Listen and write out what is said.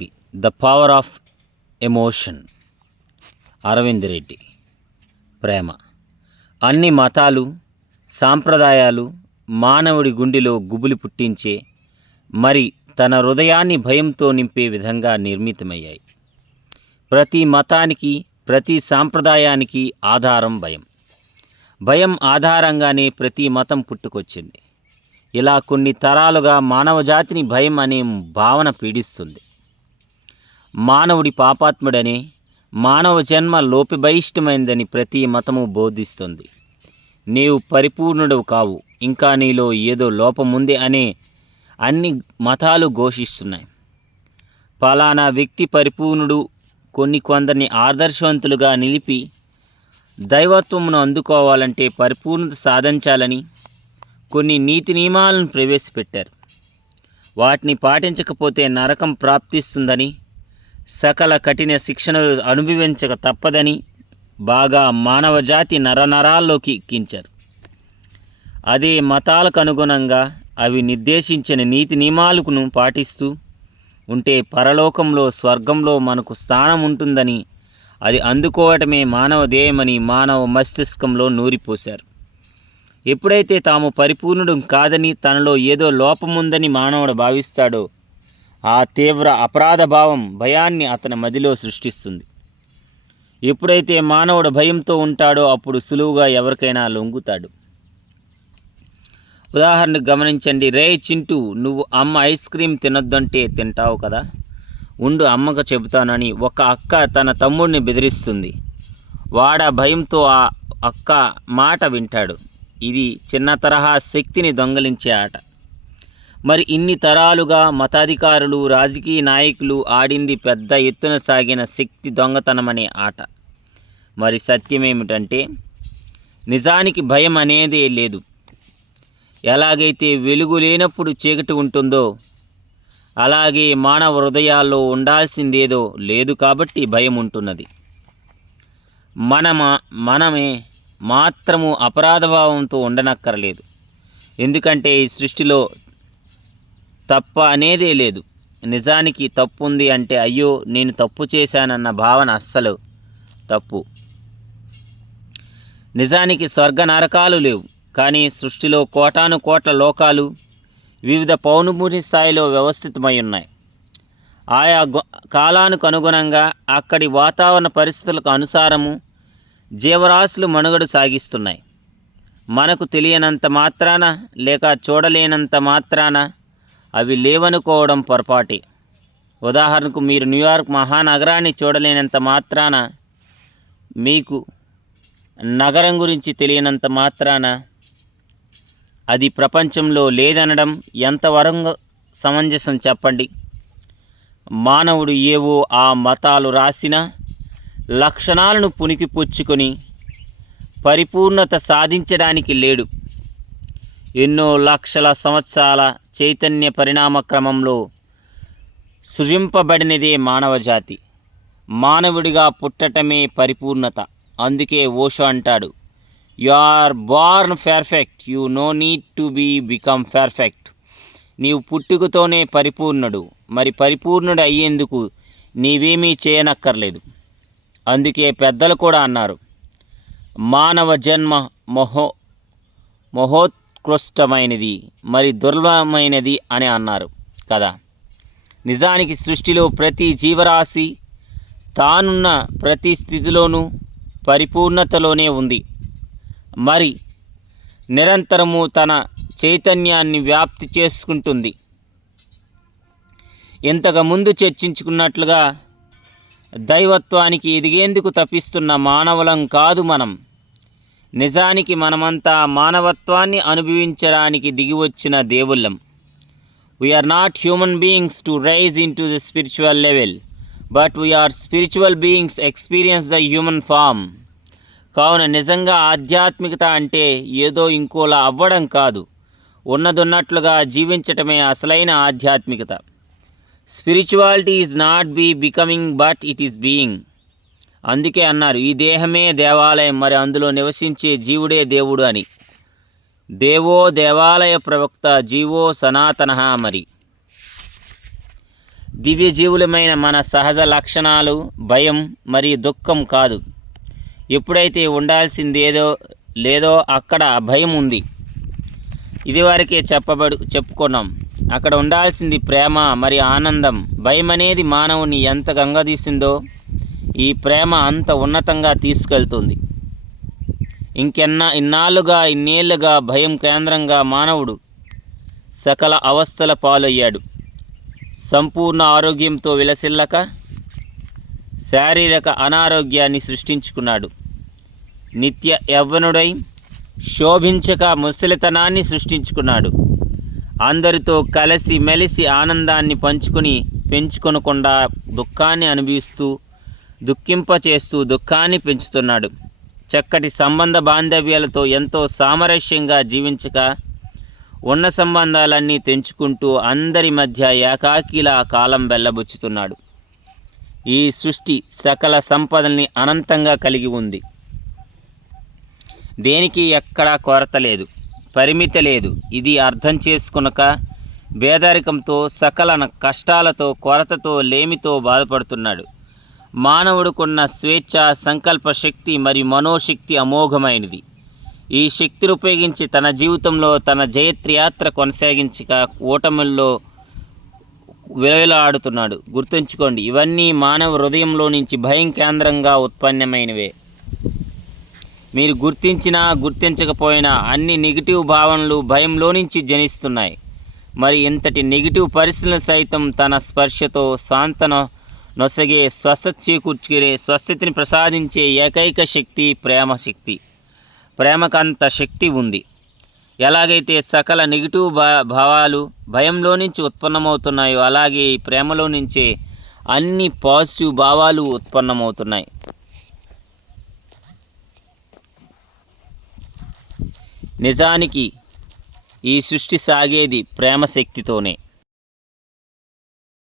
Shakti the power of emotion Aravind Reddy. ప్రేమ. అన్ని మతాలు సాంప్రదాయాలు మానవుడి గుండెలో గుబులు పుట్టించే మరి తన హృదయాన్ని భయంతో నింపే విధంగా నిర్మితమయ్యాయి. ప్రతి మతానికి ప్రతి సాంప్రదాయానికి ఆధారం భయం. భయం ఆధారంగానే ప్రతి మతం పుట్టుకొచ్చింది. ఇలా కొన్ని తరాలుగా మానవజాతిని భయం అనే భావన పీడిస్తుంది. మానవుడి పాపాత్ముడని మానవ జన్మ లోపిభయిష్టమైందని ప్రతి మతము బోధిస్తుంది. నీవు పరిపూర్ణుడు కావు ఇంకా నీలో ఏదో లోపముంది అనే అన్ని మతాలు ఘోషిస్తున్నాయి. ఫలానా వ్యక్తి పరిపూర్ణుడు కొన్ని కొందరిని ఆదర్శవంతులుగా నిలిపి దైవత్వమును అందుకోవాలంటే పరిపూర్ణత సాధించాలని కొన్ని నీతి నియమాలను ప్రవేశపెట్టారు. వాటిని పాటించకపోతే నరకం ప్రాప్తిస్తుందని సకల కఠిన శిక్షణలు అనుభవించక తప్పదని బాగా మానవజాతి నరనరాల్లోకి ఎక్కించారు అదే మతాలకు అనుగుణంగా అవి నిర్దేశించిన నీతి నియమాలను పాటిస్తూ ఉంటే పరలోకంలో స్వర్గంలో మనకు స్థానం ఉంటుందని అది అందుకోవటమే మానవ ధ్యేయమని మానవ మస్తిష్కంలో నూరిపోశారు. ఎప్పుడైతే తాము పరిపూర్ణుడు కాదని తనలో ఏదో లోపముందని మానవుడు భావిస్తాడో ఆ తీవ్ర అపరాధ భావం భయాన్ని అతని మదిలో సృష్టిస్తుంది. ఎప్పుడైతే మానవుడు భయంతో ఉంటాడో అప్పుడు సులువుగా ఎవరికైనా లొంగుతాడు. ఉదాహరణకు గమనించండి రే చింటూ నువ్వు అమ్మ ఐస్ క్రీమ్ తినొద్దంటే తింటావు కదా? ఉండు అమ్మకు చెబుతానని ఒక అక్క తన తమ్ముడిని బెదిరిస్తుంది. వాడ భయంతో ఆ అక్క మాట వింటాడు. ఇది చిన్న తరహా శక్తిని దొంగలించే ఆట. మరి ఇన్ని తరాలుగా మతాధికారులు రాజకీయ నాయకులు ఆడింది పెద్ద ఎత్తున సాగిన శక్తి దొంగతనమనే ఆట. మరి సత్యమేమిటంటే నిజానికి భయం అనేదే లేదు. ఎలాగైతే వెలుగు లేనప్పుడు చీకటి ఉంటుందో అలాగే మానవ హృదయాల్లో ఉండాల్సిందేదో లేదు కాబట్టి భయం ఉంటున్నది. మనమ మనమే మాత్రము అపరాధభావంతో ఉండనక్కర్లేదు. ఎందుకంటే ఈ సృష్టిలో తప్ప అనేదే లేదు. నిజానికి తప్పు ఉంది అంటే అయ్యో నేను తప్పు చేశానన్న భావన అస్సలు తప్పు. నిజానికి స్వర్గ నరకాలు లేవు. కానీ సృష్టిలో కోటాను కోట్ల లోకాలు వివిధ పౌనుభూతి స్థాయిలో వ్యవస్థితమై ఉన్నాయి ఆయా గొ- కాలానికి అనుగుణంగా అక్కడి వాతావరణ పరిస్థితులకు అనుసారము జీవరాశులు మనుగడ సాగిస్తున్నాయి. మనకు తెలియనంత మాత్రాన లేక చూడలేనంత మాత్రాన అవి లేవనుకోవడం పొరపాటే. ఉదాహరణకు మీరు న్యూయార్క్ మహానగరాన్ని చూడలేనంత మాత్రాన మీకు నగరం గురించి తెలియనంత మాత్రాన అది ప్రపంచంలో లేదనడం ఎంతవరకు సమంజసం చెప్పండి. మానవుడు ఏవో ఆ మతాలు రాసిన లక్షణాలను పుణికిపుచ్చుకొని పరిపూర్ణత సాధించడానికి లేడు. ఎన్నో లక్షల సంవత్సరాల చైతన్య పరిణామ క్రమంలో సృజింపబడినదే మానవజాతి మానవుడిగా పుట్టటమే పరిపూర్ణత. అందుకే ఓషో అంటాడు you are born perfect you no need to be become perfect నీవు పుట్టుకతోనే పరిపూర్ణుడు. మరి పరిపూర్ణుడు అయ్యేందుకు నీవేమీ చేయనక్కర్లేదు. అందుకే పెద్దలు కూడా అన్నారు మానవ జన్మ మహో మహోత్ ఉత్కృష్టమైనది మరి దుర్లభమైనది అని అన్నారు. కదా? నిజానికి సృష్టిలో ప్రతి జీవరాశి తానున్న ప్రతి స్థితిలోనూ పరిపూర్ణతలోనే ఉంది. మరి నిరంతరము తన చైతన్యాన్ని వ్యాప్తి చేసుకుంటుంది. ఇంతకు ముందు చర్చించుకున్నట్లుగా దైవత్వానికి ఎదిగేందుకు తప్పిస్తున్న మానవులం కాదు మనం. నిజానికి మనమంతా మానవత్వాన్ని అనుభవించడానికి దిగివచ్చిన దేవుళ్ళం. We are not human beings to rise into the spiritual level but we are spiritual beings experience the human form కావున నిజంగా ఆధ్యాత్మికత అంటే ఏదో ఇంకోలా అవ్వడం కాదు. ఉన్నదున్నట్లుగా జీవించటమే అసలైన ఆధ్యాత్మికత. Spirituality is not be becoming but it is being అందుకే అన్నారు ఈ దేహమే దేవాలయం మరి అందులో నివసించే జీవుడే దేవుడు అని. దేవో దేవాలయ ప్రవక్త జీవో సనాతన మరి. దివ్యజీవులమైన మన సహజ లక్షణాలు భయం మరియు దుఃఖం కాదు. ఎప్పుడైతే ఉండాల్సిందేదో లేదో అక్కడ భయం ఉంది. ఇదివరకే చెప్పబడు చెప్పుకున్నాం. అక్కడ ఉండాల్సింది ప్రేమ మరి ఆనందం. భయం అనేది మానవుని ఎంత గంగదీసిందో ఈ ప్రేమ అంత ఉన్నతంగా తీసుకెళ్తుంది. ఇంకెన్న ఇన్నాళ్ళుగా ఇన్నేళ్ళుగా భయం కేంద్రంగా మానవుడు సకల అవస్థల పాలయ్యాడు. సంపూర్ణ ఆరోగ్యంతో విలసిల్లక శారీరక అనారోగ్యాన్ని సృష్టించుకున్నాడు. నిత్య యవ్వనుడై శోభించక ముసలితనాన్ని సృష్టించుకున్నాడు. అందరితో కలిసి మెలిసి ఆనందాన్ని పంచుకుని పెంచుకొనకుండా దుఃఖాన్ని అనుభవిస్తూ దుఃఖింపచేస్తూ దుఃఖాన్ని పెంచుతున్నాడు. చక్కటి సంబంధ బాంధవ్యాలతో ఎంతో సామరస్యంగా జీవించక ఉన్న సంబంధాలన్నీ తెంచుకుంటూ అందరి మధ్య ఏకాకిలా కాలం వెళ్ళబుచ్చుతున్నాడు. ఈ సృష్టి సకల సంపదల్ని అనంతంగా కలిగి ఉంది. దేనికి ఎక్కడా కొరత లేదు పరిమిత లేదు. ఇది అర్థం చేసుకునక పేదరికంతో సకల కష్టాలతో కొరతతో లేమితో బాధపడుతున్నాడు. మానవుడికున్న స్వేచ్ఛ సంకల్ప శక్తి మరియు మనోశక్తి అమోఘమైనది. ఈ శక్తిని ఉపయోగించి తన జీవితంలో తన జయత్రయాత్ర కొనసాగించక ఓటముల్లో విలవిలాడుతున్నాడు గుర్తుంచుకోండి ఇవన్నీ మానవ హృదయంలో నుంచి భయం కేంద్రంగా ఉత్పన్నమైనవే. మీరు గుర్తించినా గుర్తించకపోయినా అన్ని నెగిటివ్ భావనలు భయంలో నుంచి జనిస్తున్నాయి. మరి ఇంతటి నెగిటివ్ పరిస్థితులను సైతం తన స్పర్శతో సాంతన నొసగే స్వస్థత చేకూర్చుకునే స్వస్థతిని ప్రసాదించే ఏకైక శక్తి ప్రేమ శక్తి. ప్రేమకంత శక్తి ఉంది. ఎలాగైతే సకల నెగిటివ్ భా భావాలు భయంలో నుంచి ఉత్పన్నమవుతున్నాయో అలాగే ఈ ప్రేమలో నుంచే అన్ని పాజిటివ్ భావాలు ఉత్పన్నమవుతున్నాయి. నిజానికి ఈ సృష్టి సాగేది ప్రేమ శక్తితోనే.